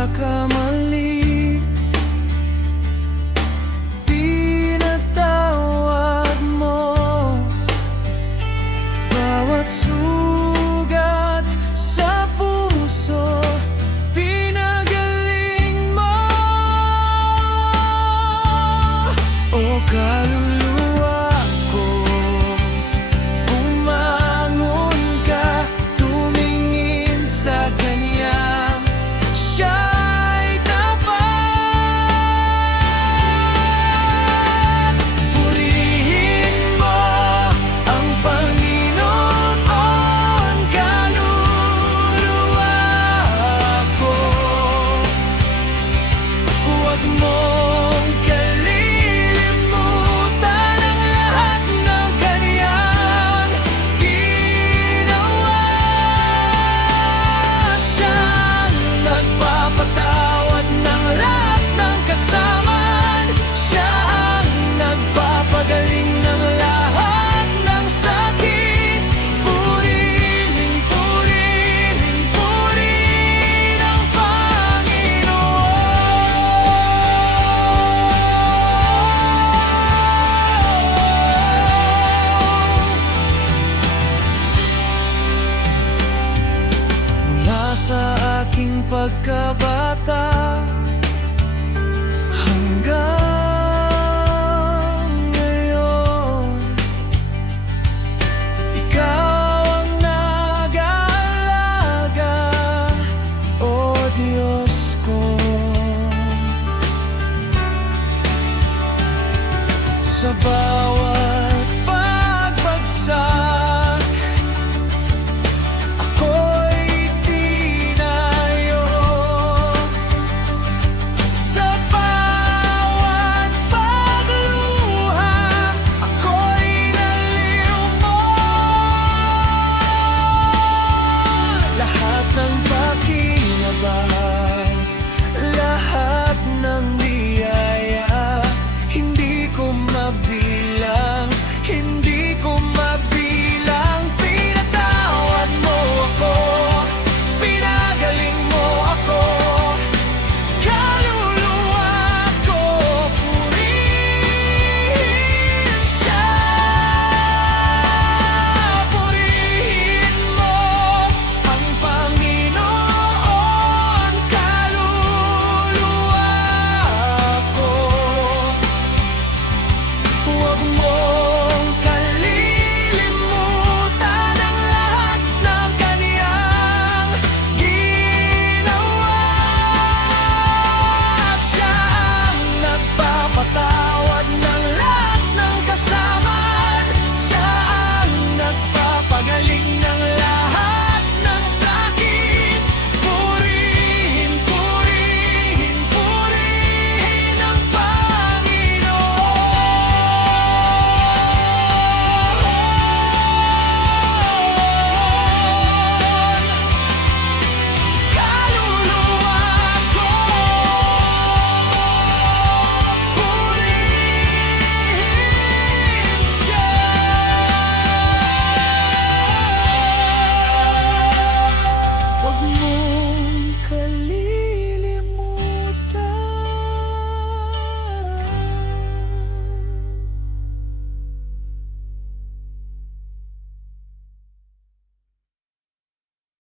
pagkakamali, pinatawad mo bawat sugat sa puso, pinagaling mo. O kaluluwa ko, bumangon ka, tumingin sa Kanya, siya'y tapat. Purihin mo ang Panginoon, kaluluwa ko. Huwag mong kalilimutan ang lahat ng Kanyang ginawa. Siyang nagpapatawad ng lahat ng kasamaan, siya ang nagpapagaling ng lahat ng sakit. Purihin, purihin, purihin ang Panginoon. Mula sa aking pagkabata hanggang ngayon, Ikaw ang nag-aalaga, O Diyos ko. Sa bawat pagbagsak, ako'y tinayo. Sa bawat pagluha, ako'y naliw mo. Lahat ng pakinabangan, lahat